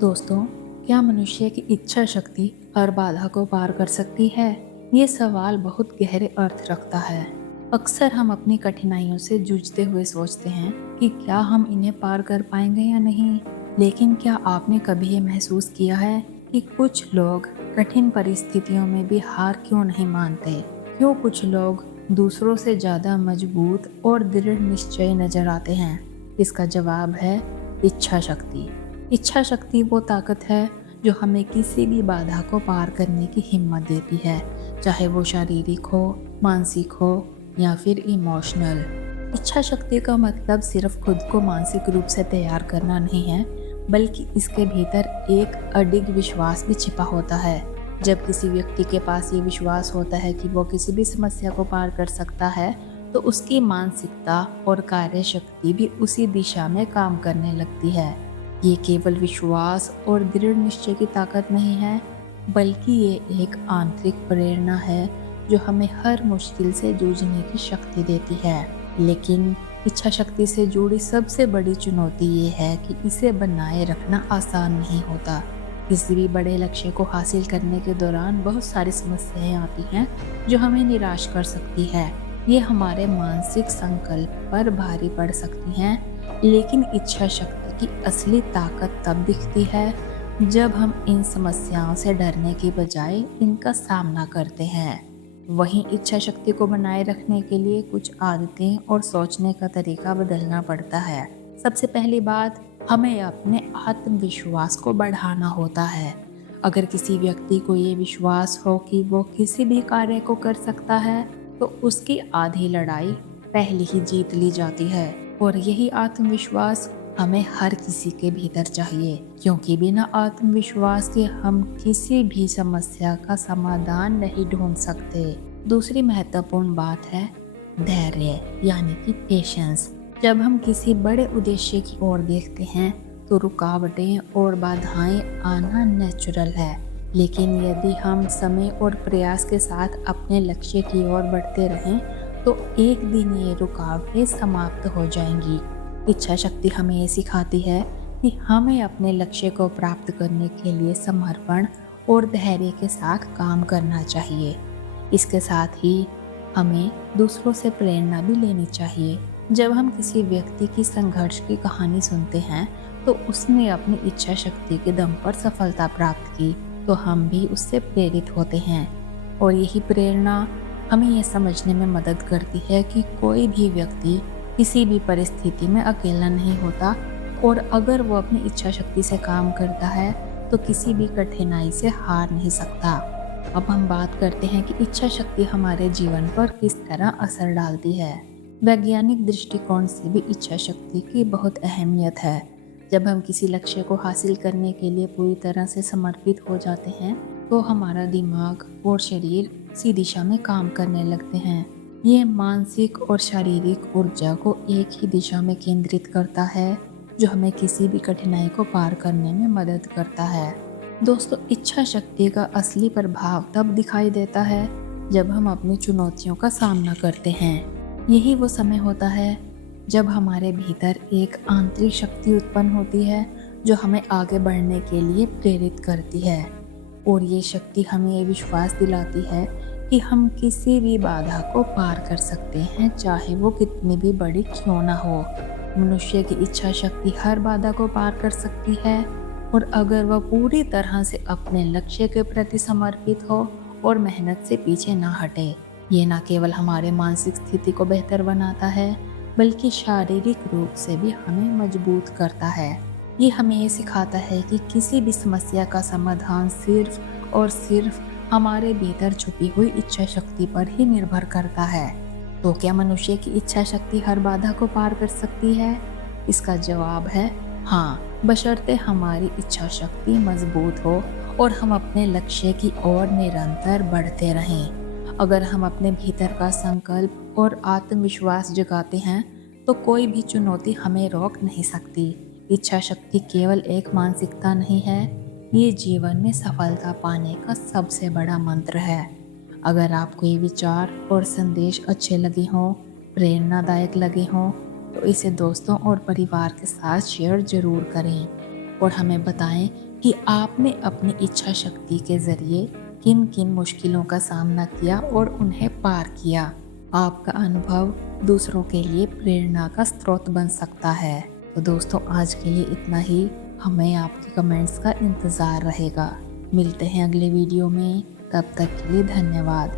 दोस्तों, क्या मनुष्य की इच्छा शक्ति हर बाधा को पार कर सकती है? ये सवाल बहुत गहरे अर्थ रखता है। अक्सर हम अपनी कठिनाइयों से जूझते हुए सोचते हैं कि क्या हम इन्हें पार कर पाएंगे या नहीं। लेकिन क्या आपने कभी ये महसूस किया है कि कुछ लोग कठिन परिस्थितियों में भी हार क्यों नहीं मानते? क्यों कुछ लोग दूसरों से ज़्यादा मजबूत और दृढ़ निश्चय नजर आते हैं? इसका जवाब है इच्छा शक्ति। इच्छा शक्ति वो ताकत है जो हमें किसी भी बाधा को पार करने की हिम्मत देती है, चाहे वो शारीरिक हो, मानसिक हो या फिर इमोशनल। इच्छा शक्ति का मतलब सिर्फ खुद को मानसिक रूप से तैयार करना नहीं है, बल्कि इसके भीतर एक अडिग विश्वास भी छिपा होता है। जब किसी व्यक्ति के पास ये विश्वास होता है कि वो किसी भी समस्या को पार कर सकता है, तो उसकी मानसिकता और कार्य शक्ति भी उसी दिशा में काम करने लगती है। ये केवल विश्वास और दृढ़ निश्चय की ताकत नहीं है, बल्कि ये एक आंतरिक प्रेरणा है जो हमें हर मुश्किल से जूझने की शक्ति देती है। लेकिन इच्छा शक्ति से जुड़ी सबसे बड़ी चुनौती ये है कि इसे बनाए रखना आसान नहीं होता। किसी भी बड़े लक्ष्य को हासिल करने के दौरान बहुत सारी समस्याएं आती हैं जो हमें निराश कर सकती है। ये हमारे मानसिक संकल्प पर भारी पड़ सकती हैं, लेकिन इच्छा शक्ति की असली ताकत तब दिखती है जब हम इन समस्याओं से डरने की बजाय इनका सामना करते हैं। वहीं इच्छा शक्ति को बनाए रखने के लिए कुछ आदतें और सोचने का तरीका बदलना पड़ता है। सबसे पहली बात, हमें अपने आत्मविश्वास को बढ़ाना होता है। अगर किसी व्यक्ति को ये विश्वास हो कि वो किसी भी कार्य को कर सकता है, तो उसकी आधी लड़ाई पहले ही जीत ली जाती है। और यही आत्मविश्वास हमें हर किसी के भीतर चाहिए, क्योंकि बिना आत्मविश्वास के हम किसी भी समस्या का समाधान नहीं ढूंढ सकते। दूसरी महत्वपूर्ण बात है धैर्य, यानी कि पेशेंस। जब हम किसी बड़े उद्देश्य की ओर देखते हैं तो रुकावटें और बाधाएं आना नेचुरल है, लेकिन यदि हम समय और प्रयास के साथ अपने लक्ष्य की ओर बढ़ते रहें तो एक दिन ये रुकावटें समाप्त हो जाएंगी। इच्छा शक्ति हमें ये सिखाती है कि हमें अपने लक्ष्य को प्राप्त करने के लिए समर्पण और धैर्य के साथ काम करना चाहिए। इसके साथ ही हमें दूसरों से प्रेरणा भी लेनी चाहिए। जब हम किसी व्यक्ति की संघर्ष की कहानी सुनते हैं तो उसने अपनी इच्छा शक्ति के दम पर सफलता प्राप्त की, तो हम भी उससे प्रेरित होते हैं। और यही प्रेरणा हमें यह समझने में मदद करती है कि कोई भी व्यक्ति किसी भी परिस्थिति में अकेला नहीं होता, और अगर वो अपनी इच्छा शक्ति से काम करता है तो किसी भी कठिनाई से हार नहीं सकता। अब हम बात करते हैं कि इच्छा शक्ति हमारे जीवन पर किस तरह असर डालती है। वैज्ञानिक दृष्टिकोण से भी इच्छा शक्ति की बहुत अहमियत है। जब हम किसी लक्ष्य को हासिल करने के लिए पूरी तरह से समर्पित हो जाते हैं तो हमारा दिमाग और शरीर उसी दिशा में काम करने लगते हैं। ये मानसिक और शारीरिक ऊर्जा को एक ही दिशा में केंद्रित करता है, जो हमें किसी भी कठिनाई को पार करने में मदद करता है। दोस्तों, इच्छा शक्ति का असली प्रभाव तब दिखाई देता है जब हम अपनी चुनौतियों का सामना करते हैं। यही वो समय होता है जब हमारे भीतर एक आंतरिक शक्ति उत्पन्न होती है जो हमें आगे बढ़ने के लिए प्रेरित करती है। और ये शक्ति हमें ये विश्वास दिलाती है कि हम किसी भी बाधा को पार कर सकते हैं, चाहे वो कितनी भी बड़ी क्यों ना हो। मनुष्य की इच्छा शक्ति हर बाधा को पार कर सकती है, और अगर वह पूरी तरह से अपने लक्ष्य के प्रति समर्पित हो और मेहनत से पीछे ना हटे। ये न केवल हमारे मानसिक स्थिति को बेहतर बनाता है, बल्कि शारीरिक रूप से भी हमें मजबूत करता है। ये हमें ये सिखाता है कि किसी भी समस्या का समाधान सिर्फ और सिर्फ हमारे भीतर छुपी हुई इच्छा शक्ति पर ही निर्भर करता है। तो क्या मनुष्य की इच्छा शक्ति हर बाधा को पार कर सकती है? इसका जवाब है हाँ, बशर्ते हमारी इच्छा शक्ति मजबूत हो और हम अपने लक्ष्य की ओर निरंतर बढ़ते रहें। अगर हम अपने भीतर का संकल्प और आत्मविश्वास जगाते हैं तो कोई भी चुनौती हमें रोक नहीं सकती। इच्छा शक्ति केवल एक मानसिकता नहीं है, ये जीवन में सफलता पाने का सबसे बड़ा मंत्र है। अगर आपको ये विचार और संदेश अच्छे लगे हों, प्रेरणादायक लगे हों, तो इसे दोस्तों और परिवार के साथ शेयर जरूर करें और हमें बताएं कि आपने अपनी इच्छा शक्ति के जरिए किन किन मुश्किलों का सामना किया और उन्हें पार किया। आपका अनुभव दूसरों के लिए प्रेरणा का स्रोत बन सकता है। तो दोस्तों, आज के लिए इतना ही। हमें आपके कमेंट्स का इंतज़ार रहेगा। मिलते हैं अगले वीडियो में, तब तक के लिए धन्यवाद।